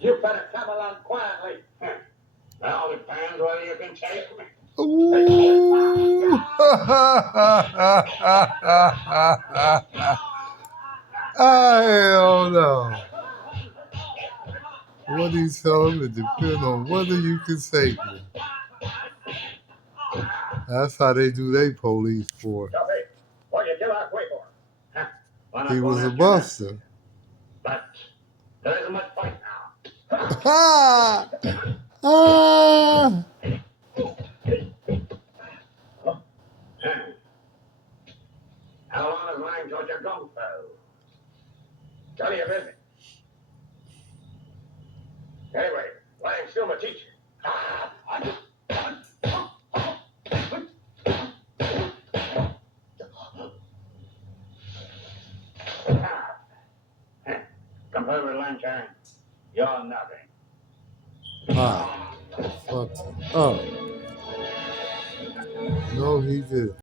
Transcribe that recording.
You better come along quietly. Well, it depends whether you can take me. Ooh. Hell no. What he tell him, it depends on whether you can take me. That's how they do their police force. What do you do halfway for? Huh? He was a buster. But there isn't much fight now. Ah! Ah! How long has Lang taught you kung fu? Tell you busy. Anyway, Lang's still my teacher. Come over, Langtime. You're nothing. Ah, fucked him up. No, he did.